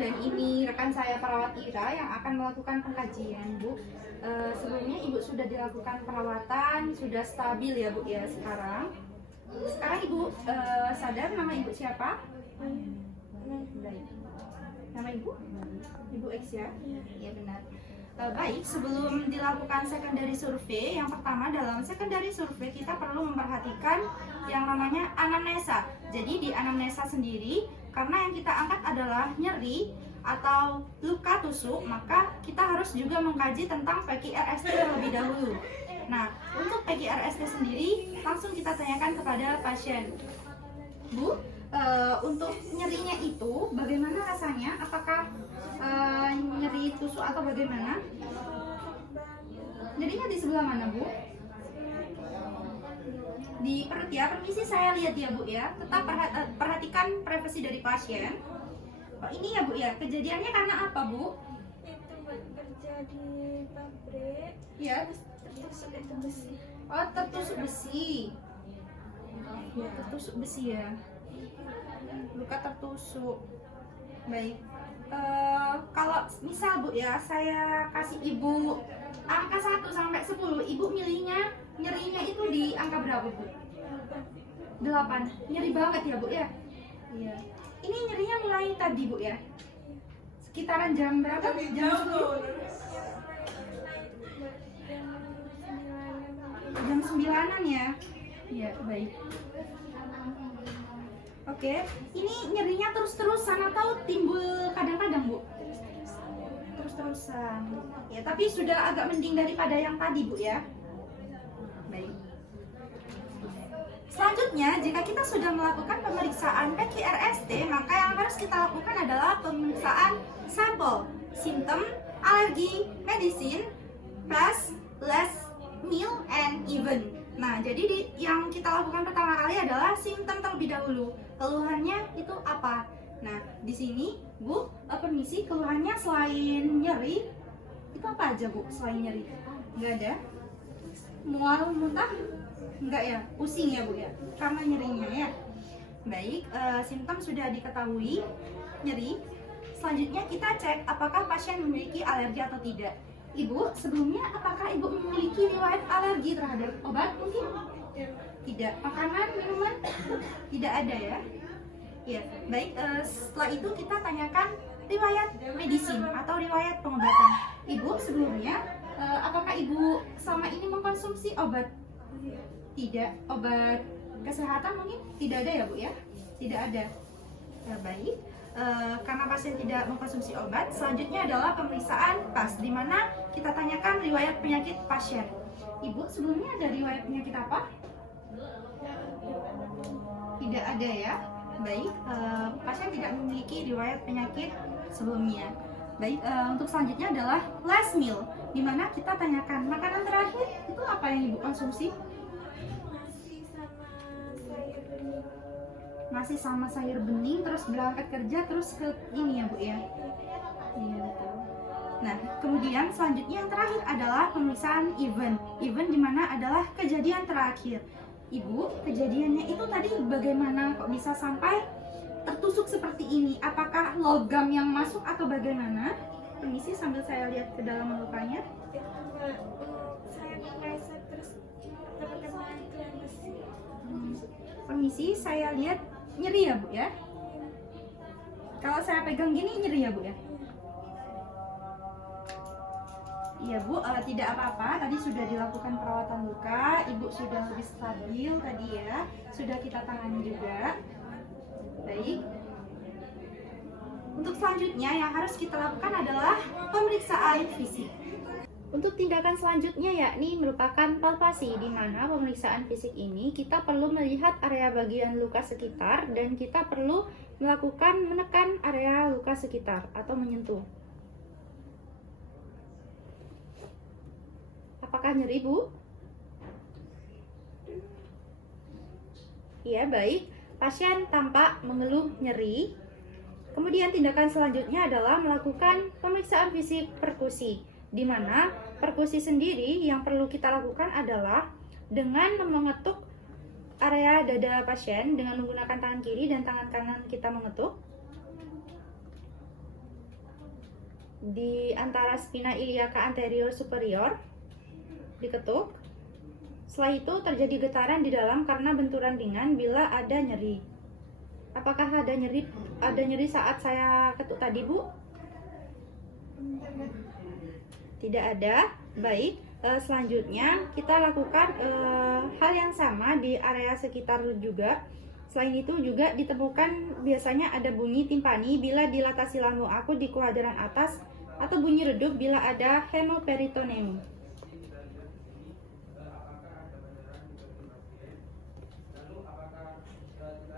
dan ini rekan saya perawat Ira yang akan melakukan pengkajian, Bu. Sebelumnya Ibu sudah dilakukan perawatan, sudah stabil ya, Bu ya sekarang. Sekarang Ibu sadar nama Ibu siapa? Baik. Nama Ibu? Ibu X ya? Iya benar. Baik, sebelum dilakukan secondary survey, yang pertama dalam secondary survey kita perlu memperhatikan yang namanya anamnesa. Jadi di anamnesa sendiri, karena yang kita angkat adalah nyeri atau luka tusuk, maka kita harus juga mengkaji tentang PQRST terlebih dahulu. Nah, untuk PQRST sendiri, langsung kita tanyakan kepada pasien. Bu, untuk nyerinya itu bagaimana rasanya? Apakah nyeri tusuk atau bagaimana? Nyerinya di sebelah mana, Bu? Di perut ya. Permisi saya lihat ya, Bu ya. Tetap perhatikan privasi dari pasien. Oh, ini ya, Bu ya. Kejadiannya karena apa, Bu? Itu kerja di pabrik. Ya. Tertusuk itu besi. Oh, tertusuk besi. Ya, tertusuk besi ya. Luka tertusuk. Baik. Kalau misal Bu ya, saya kasih Ibu angka 1 sampai 10, Ibu nyerinya itu di angka berapa, Bu? 8. Nyeri banget ya, Bu ya? Iya. Ini nyerinya mulai tadi, Bu ya? Sekitaran jam berapa? Jam 10? Jam 9-an ya? Iya, baik. Oke, ini nyerinya terus-terusan atau timbul kadang-kadang, Bu? Terus-terusan. Ya, tapi sudah agak mending daripada yang tadi, Bu ya. Baik. Selanjutnya, jika kita sudah melakukan pemeriksaan PQRST, maka yang harus kita lakukan adalah pemeriksaan sampel, simptom, alergi, medicine, plus, less, meal, and even. Nah, jadi yang kita lakukan pertama kali adalah simptom terlebih dahulu. Keluhannya itu apa? Nah, di sini, Bu, permisi, keluhannya selain nyeri, itu apa aja, Bu, selain nyeri? Nggak ada? Mual, muntah? Enggak ya? Pusing ya, Bu ya? Karena nyerinya ya? Baik, simptom sudah diketahui, nyeri. Selanjutnya kita cek apakah pasien memiliki alergi atau tidak. Ibu, sebelumnya apakah Ibu memiliki riwayat alergi terhadap obat mungkin? Tidak. Makanan, minuman? Tidak ada ya? Ya, baik. Setelah itu kita tanyakan riwayat medicine atau riwayat pengobatan. Ibu, sebelumnya apakah Ibu selama ini mengkonsumsi obat? Tidak. Obat kesehatan mungkin? Tidak ada ya, Bu ya? Tidak ada. Baik. Karena pasien tidak mengkonsumsi obat, selanjutnya adalah pemeriksaan PAS, di mana kita tanyakan riwayat penyakit pasien. Ibu, sebelumnya ada riwayat penyakit apa? Tidak ada ya. Baik, pasien tidak memiliki riwayat penyakit sebelumnya. Baik, untuk selanjutnya adalah last meal, di mana kita tanyakan makanan terakhir itu apa yang Ibu konsumsi? Masih sama sayur bening, terus berangkat kerja, terus ke ini ya, Bu ya? Iya, betul. Nah, kemudian selanjutnya yang terakhir adalah pemeriksaan event. Event dimana adalah kejadian terakhir. Ibu, kejadiannya itu tadi bagaimana kok bisa sampai tertusuk seperti ini? Apakah logam yang masuk atau bagaimana? Permisi sambil saya lihat ke dalam lukanya. Saya kepleset terus teman-teman itu besi. Permisi, saya lihat nyeri ya, Bu ya? Kalau saya pegang gini nyeri ya, Bu ya? Iya, Bu, tidak apa-apa. Tadi sudah dilakukan perawatan luka, Ibu sudah lebih stabil tadi ya. Sudah kita tangani juga. Baik. Untuk selanjutnya yang harus kita lakukan adalah pemeriksaan fisik. Untuk tindakan selanjutnya yakni merupakan palpasi, di mana pemeriksaan fisik ini kita perlu melihat area bagian luka sekitar dan kita perlu melakukan menekan area luka sekitar atau menyentuh. Apakah nyeri, Bu? Iya, baik. Pasien tampak mengeluh nyeri. Kemudian tindakan selanjutnya adalah melakukan pemeriksaan fisik perkusi, di mana perkusi sendiri yang perlu kita lakukan adalah dengan mengetuk area dada pasien dengan menggunakan tangan kiri dan tangan kanan kita mengetuk. di antara spina iliaca anterior superior, diketuk. Setelah itu terjadi getaran di dalam karena benturan ringan bila ada nyeri. Apakah ada nyeri saat saya ketuk tadi, Bu? Tidak ada. Baik, selanjutnya kita lakukan hal yang sama di area sekitar juga. Selain itu juga ditemukan biasanya ada bunyi timpani bila dilatasi lambung akut di kuadran atas atau bunyi redup bila ada hemoperitoneum.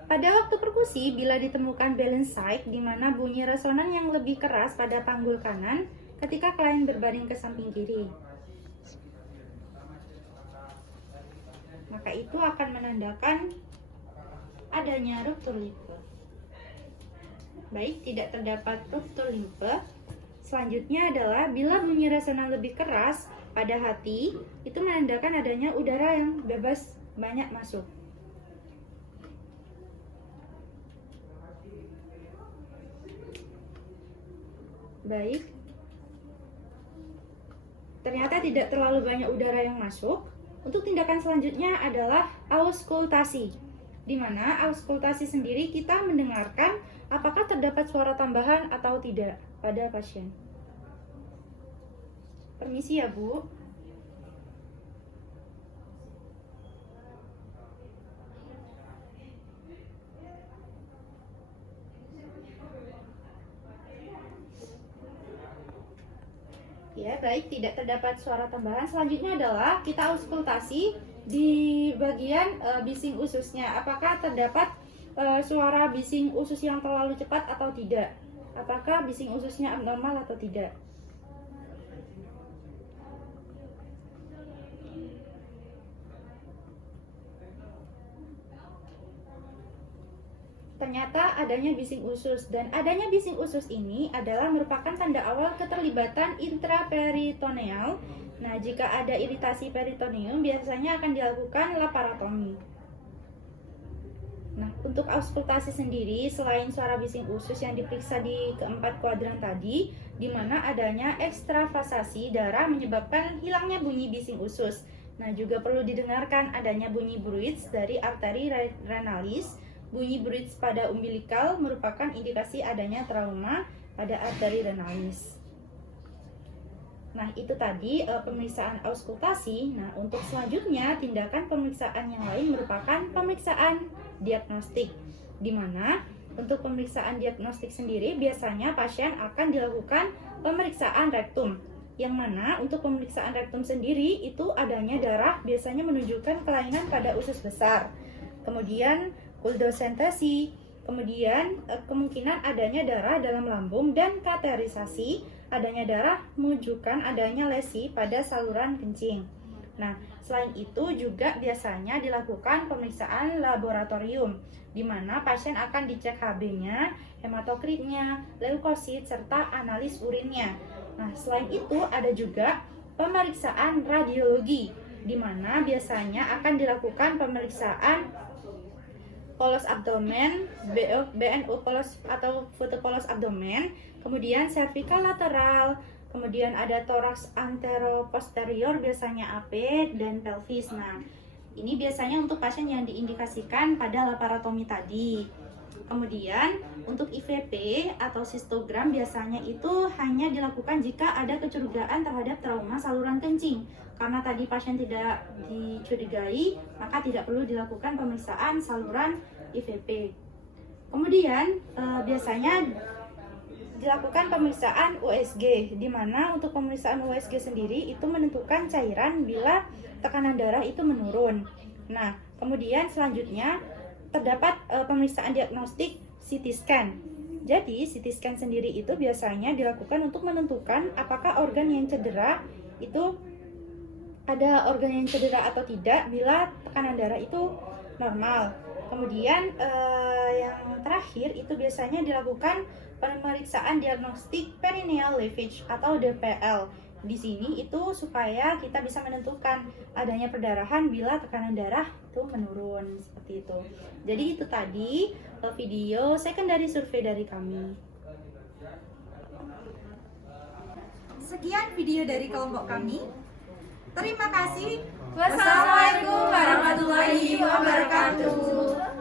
Pada waktu perkusi, bila ditemukan balance site, di mana bunyi resonan yang lebih keras pada panggul kanan ketika klien berbaring ke samping kiri, maka itu akan menandakan adanya ruptur limfe. Baik, tidak terdapat ruptur limfe. Selanjutnya adalah bila bunyi resonan lebih keras pada hati, itu menandakan adanya udara yang bebas banyak masuk. Baik, ternyata tidak terlalu banyak udara yang masuk. Untuk tindakan selanjutnya adalah auskultasi, di mana auskultasi sendiri kita mendengarkan apakah terdapat suara tambahan atau tidak pada pasien. Permisi ya, Bu. Ya, baik, tidak terdapat suara tambahan. Selanjutnya adalah kita auskultasi di bagian bising ususnya. Apakah terdapat suara bising usus yang terlalu cepat atau tidak? Apakah bising ususnya abnormal atau tidak? Ternyata adanya bising usus, dan adanya bising usus ini adalah merupakan tanda awal keterlibatan intraperitoneal. Nah, jika ada iritasi peritoneum biasanya akan dilakukan laparotomi. Nah, untuk auskultasi sendiri, selain suara bising usus yang diperiksa di keempat kuadran tadi, di mana adanya ekstravasasi darah menyebabkan hilangnya bunyi bising usus. Nah, juga perlu didengarkan adanya bunyi bruits dari arteri renalis. Bunyi bruits pada umbilikal merupakan indikasi adanya trauma pada arteri renalis. Nah, itu tadi pemeriksaan auskultasi. Nah, untuk selanjutnya tindakan pemeriksaan yang lain merupakan pemeriksaan diagnostik, di mana untuk pemeriksaan diagnostik sendiri biasanya pasien akan dilakukan pemeriksaan rektum, yang mana untuk pemeriksaan rektum sendiri itu adanya darah biasanya menunjukkan kelainan pada usus besar. Kemudian uldosentesi, kemudian kemungkinan adanya darah dalam lambung, dan kateterisasi, adanya darah menunjukkan adanya lesi pada saluran kencing. Nah, selain itu juga biasanya dilakukan pemeriksaan laboratorium, di mana pasien akan dicek Hb-nya, hematokritnya, leukosit, serta analis urinnya. Nah, selain itu ada juga pemeriksaan radiologi, di mana biasanya akan dilakukan pemeriksaan polos abdomen, BNU polos atau foto polos abdomen, kemudian cervical lateral, kemudian ada toraks anteroposterior biasanya AP, dan pelvis. Nah, ini biasanya untuk pasien yang diindikasikan pada laparotomi tadi. Kemudian untuk IVP atau sistogram biasanya itu hanya dilakukan jika ada kecurigaan terhadap trauma saluran kencing. Karena tadi pasien tidak dicurigai, maka tidak perlu dilakukan pemeriksaan saluran IVP. Kemudian biasanya dilakukan pemeriksaan USG, di mana untuk pemeriksaan USG sendiri itu menentukan cairan bila tekanan darah itu menurun. Nah, kemudian selanjutnya terdapat pemeriksaan diagnostik CT scan. Jadi CT scan sendiri itu biasanya dilakukan untuk menentukan apakah organ yang cedera itu ada organ yang cedera atau tidak bila tekanan darah itu normal. Kemudian yang terakhir itu biasanya dilakukan pemeriksaan diagnostik perineal leakage atau DPL. Di sini itu supaya kita bisa menentukan adanya perdarahan bila tekanan darah itu menurun, seperti itu. Jadi itu tadi video secondary survey dari kami. Sekian video dari kelompok kami. Terima kasih. Wassalamualaikum warahmatullahi wabarakatuh.